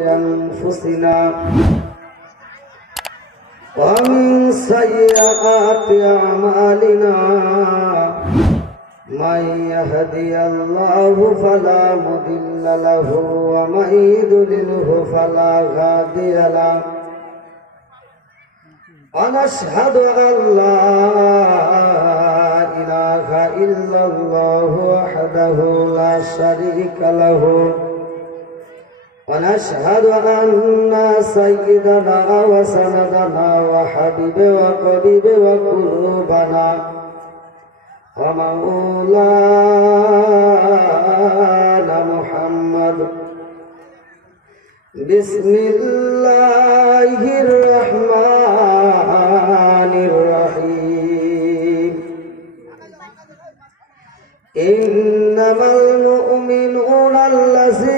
أنفسنا ومن سيئات أعمالنا من يهدي الله فلا مضل له ومن يضلله فلا هادي له ونشهد أن لا إله إلا الله وحده لا شريك له ونشهد أن سيدنا وسندنا وحبيب وقريب وقلوبنا ومولانا محمد بسم الله الرحمن الرحيم إنما المؤمنون الذين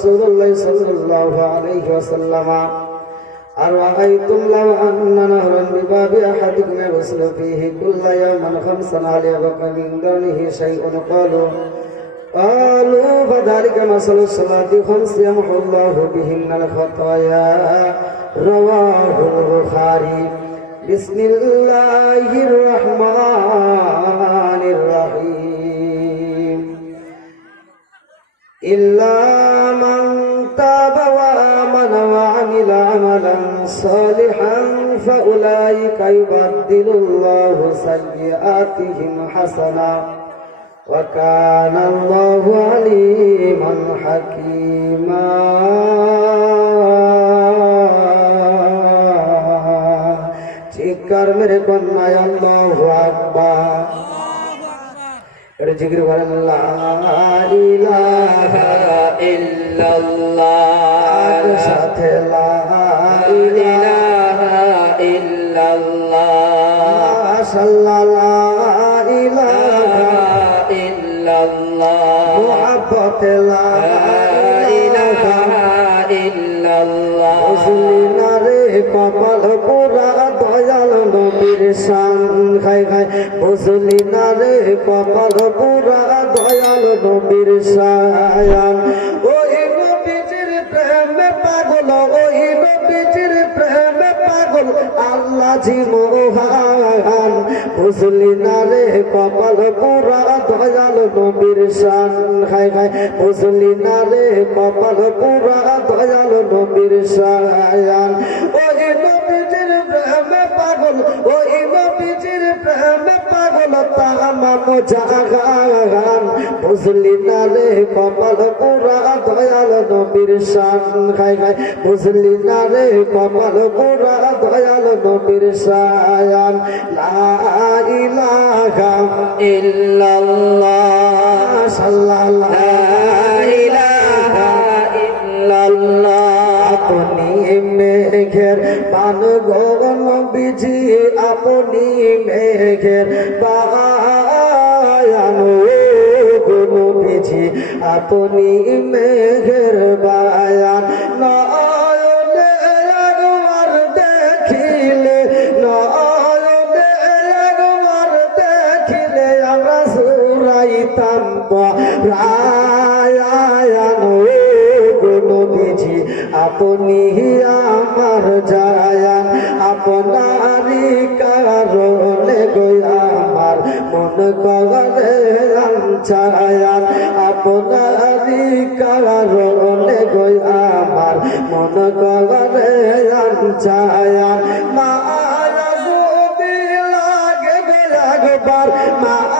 رسول الله صلى الله عليه وسلم. أرأيتم لو أن نهرا بباب أحدكم يغسل فيه كل يوم خمسا هل يبقى من دونه شيء قالوا قالوا فذلك مثل الصلاة خمس يمحو الله بهن الخطايا. رواه البخاري. بسم الله الرحمن الرحيم. إلا من تاب وآمن وعمل عملا صالحا فأولئك يبدل الله سيئاتهم حسنا وكان الله عليما حكيما تكرمر كنا الله أكبر এটা জিকির করেন সাথে লা ইল্লাল্লাহ সাল্লাল্লাহু ইলাহা ইল্লাল্লাহ শান খাই খাই মুসলিমারে কপাল পুরা দয়াল নবীর শায়ান ওই নবীজির প্রেমে পাগল, ওই নবীজির প্রেমে পাগল, আল্লাহ জি মোহান। বুঝলি না রে কপাল পুরা দয়াল নবীর শান খাই খাই বুঝলি না রে কপাল পুরা দয়াল নবীর শায়ান প্রেমে পাগল তামাম জাগান। বুঝলি না রে কপাল পুরা দয়াল নবীর শান। খাই খাই বুঝলি না রে কপাল পুরা দয়াল নবীর শায়ান লা ইলাহা ইল্লাল্লাহ। সাল্লাল্লাহু মেঘের পান গগন বিজি আপনি মেঘের বায়ান বিজি আপনি মেঘের বায়ান। রায়ান গুণ বিজি আপনি আমার জায়ান আপনারি কারণে গো আমার মন কগলে ছায়ান আপনারি কারণে গো আমার মন কগলে ছায়ান মায়া যদি লাগে গো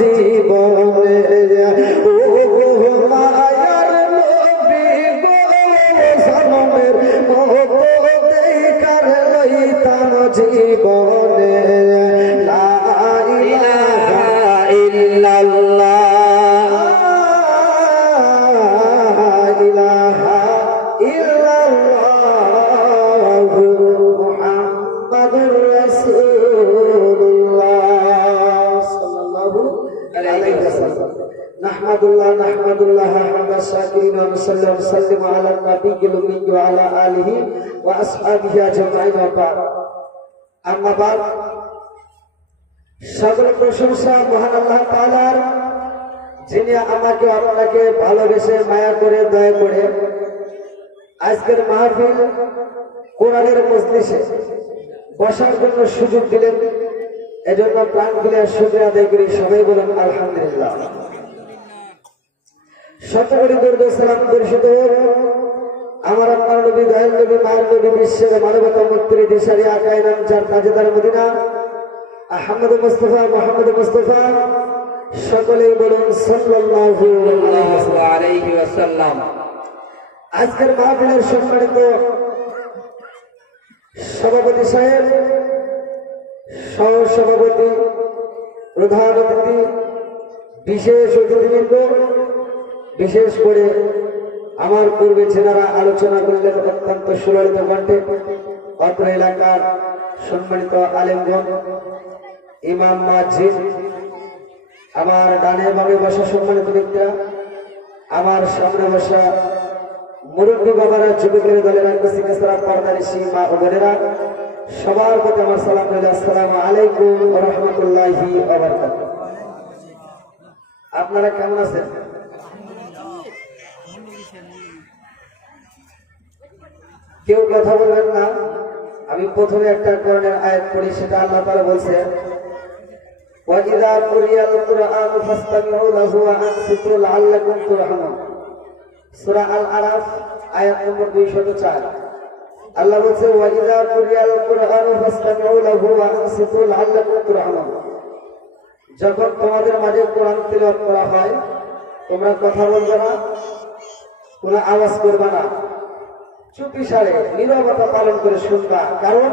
যে ونصلي ونسلم على النبي الأمي وعلى آله وأصحابه أجمعين وبعد أما بعد সকল প্রশংসা মহান আল্লাহ তাআলার যিনি আমাকে আপনাকে ভালোবেসে মায়া করে দয়া করে আজকের মাহফিল কোরআনের মজলিসে বসার জন্য সুযোগ দিলেন এজন্য প্রাণ খুলে শুক্রিয়া আদায় করি সবাই বলেন আলহামদুলিল্লাহ শতকরি দুর্গ সালাম পরিষদ আমার আপনার নবী দয়াল নবী, মায়ের নবী, বিশ্বের মানবতা মুক্তির দিশারি আকায় নাম চার তাজেদার Medina, Ahmad Mustafa, Muhammad Mustafa, সকলেই বলুন আজকের মাহফিলের সম্মানিত সভাপতি সাহেব সহ সভাপতি প্রধান অতিথি, বিশেষ অতিথিবৃন্দ বিশেষ করে আমার পূর্বে ছেলেরা আলোচনা করলেন অত্যন্ত সুললিত কণ্ঠে অত্র এলাকার সম্মানিত আলেমগণ, ইমাম মাঝিদ আমার ডানে বামে বসা সম্মানিত ব্যক্তিরা, আমার সামনে বসা মুরব্বী বাবারা, যুবকের দলের আঙ্গসিকেসরা পর্দারিসি মা ও বোনেরা, সবার প্রতি আমার সালাম আসসালামু আলাইকুম রাহমাতুল্লাহি আপনারা কেমন আছেন? কেউ কথা বলবেন না। আমি প্রথমে একটা করণের আয়াত করি সেটা আল্লাহ তারা বলছে সুরা আল আরাফ আয়াত নম্বর দুইশত চার। আল্লাহ বলছে ওয়াইদা কুরিয়াল কুরআন ফাসতামিউ লাহু ওয়া আনসিতু লাআল্লাকুম তুরহামুন। যখন তোমাদের মাঝে কোরআন তেলাওয়াত করা হয়, তোমরা কথা বলবে না, কোনো আওয়াজ করবে না। চুপি সারে নীরবতা পালন করে শুনবা। কারণ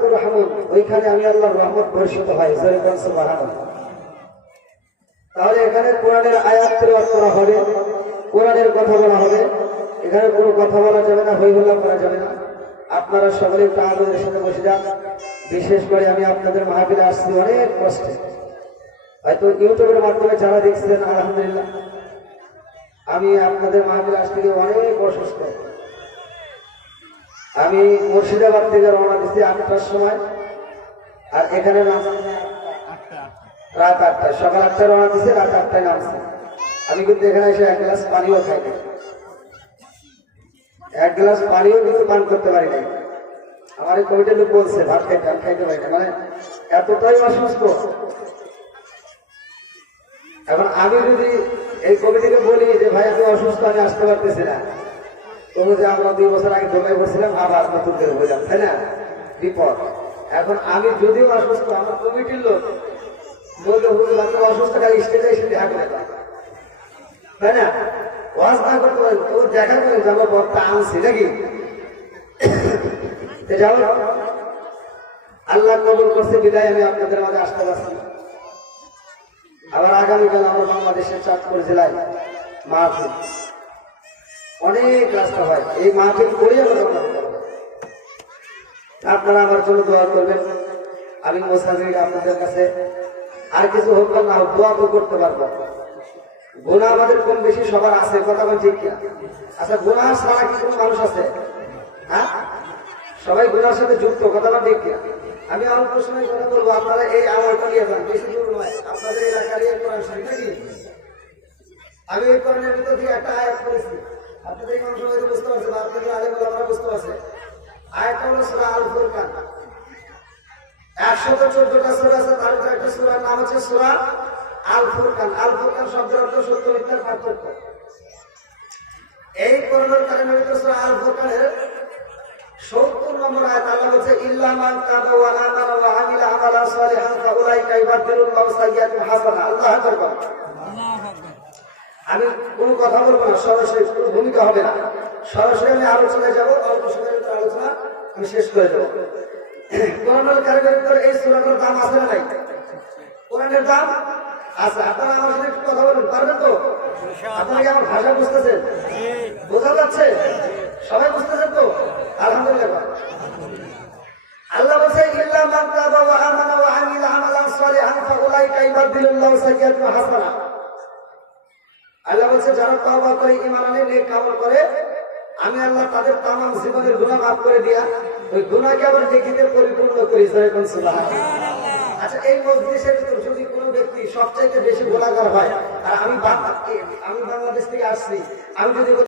তুরহামুন ওইখানে আমি আল্লাহর রহমত হয়, জোরে কোন তাহলে এখানে কোরআনের আয়াত করা হবে, কোরআনের কথা বলা হবে। এখানে কোনো কথা বলা যাবে না, হই হল্লা করা যাবে না। আপনারা সকলে সাথে বসে যান। বিশেষ করে আমি আপনাদের মাহফিলে আসছি অনেক কষ্টে। হয়তো ইউটিউবের মাধ্যমে যারা দেখছিলেন আলহামদুলিল্লাহ। আমি আপনাদের মাহফিলে আসতে থেকে অনেক অসুস্থ। আমি মুর্শিদাবাদ থেকে রওনা দিচ্ছি আটটার সময়। আর এখানে রাত আটটায়, সকাল আটটায় রওনা দিচ্ছে রাত আটটায় নামছে। আমি কিন্তু এখানে এসে এক গ্লাস পানিও খাই নাই। এক গ্লাস পানিও কিন্তু পান করতে পারি নাই। আমার এই কমিটির লোক বলছে, ভাত খাইতে আমি খাইতে পারি মানে এতটাই অসুস্থ। এখন আমি যদি এই কমিটিকে বলি যে, ভাই আমি অসুস্থ, আমি আসতে পারতেছি না। তবু যে আমরা দুই বছর আগে ঢোকাই বসছিলাম আবার নতুন করে বললাম তাই না? বিপদ। এখন আমি যদিও অসুস্থ, আমার কমিটির লোক বলল, হুজুর, আপনি অসুস্থ খালি স্টেজে এসে দেখা করে তাই না? ওয়াজ না করতে পারেন ও দেখা করে যে আমরা বক্তা আনছি, নাকি? যাও। আল্লাহ কবুল করছে, বিদায় আমি আপনাদের মাঝে আসতে পারছি। আবার আগামীকাল আমরা বাংলাদেশের চাঁদপুর জেলায় মাহফিল। অনেক রাস্তা হয়। এই মাহফিল করিয়ে আমরা আপনারা আমার জন্য দোয়া করবেন। আমি মোসাফির আপনাদের কাছে আর কিছু হোক বা না হোক দোয়া তো করতে পারব। গুণা আমাদের কম বেশি সবার আছে, কথা বল ঠিক কিনা? আচ্ছা গুণা ছাড়া কি কোনো মানুষ আছে? হ্যাঁ? সবাই গুণার সাথে যুক্ত, কথা বল ঠিক কিনা? আমি অল্প সময় কথা বলব, আপনারা এই আওয়াজটা নিয়ে যান, বেশি দূর নয়, আপনাদের এলাকার এই কোরআন শরীফ নাকি? আমি এই কোরআনের ভিতর থেকে একটা আয়াত করেছি আপনাদের এই মানুষ হয়তো বুঝতে পারছে বা আপনাদের আলেম আমরা বুঝতে পারছে আয়াতটা হলো সুরা আল ফুরকান একশত চোদ্দটা সুরা আছে, তার ভিতরে একটা সুরার নাম হচ্ছে সুরা আল ফুরকান আল ফুরকান শব্দের অর্থ সত্য মিথ্যার পার্থক্য। এই করোনার কারণে সুরা আল ফুরকানের সত্তর নম্বর আয়াত আল্লাহ বলছে ইল্লা মান তাবা ওয়া আমানা ওয়া আমিলা আমালান সালিহান ফাউলাইকা ইবাদদিলুল্লাহু সাইয়্যাতিহিম হাসানা আল্লাহ আকবার। আমি কোনো কথা বলব না সরাসরি কোনো ভূমিকা হবে না। সরাসরি আমি আলোচনায় যাব অল্প সময়ের আলোচনা আমি শেষ করে দেবো। কোরআনুল কারিমের ভিতরে এই সূরাটার দাম আছে না নাই? কোরআনের দাম আছে। আপনারা আমার সাথে একটু কথা বলুন পারবেন তো? আপনারা কি আমার ভাষা বুঝতেছেন? বোঝা যাচ্ছে? সবাই বুঝতেছেন তো? আমি আল্লাহ তাদের তামাম জীবনের গুনাহ মাফ করে দিয়া, ওই গুনাহকে আবার দেখিতে পরিপূর্ণ করি আচ্ছা এই ভিতর যদি কোনো ব্যক্তি সবচাইতে বেশি গোলাগার হয়, আর আমি আমি বাংলাদেশ থেকে আসছি, আমি যদি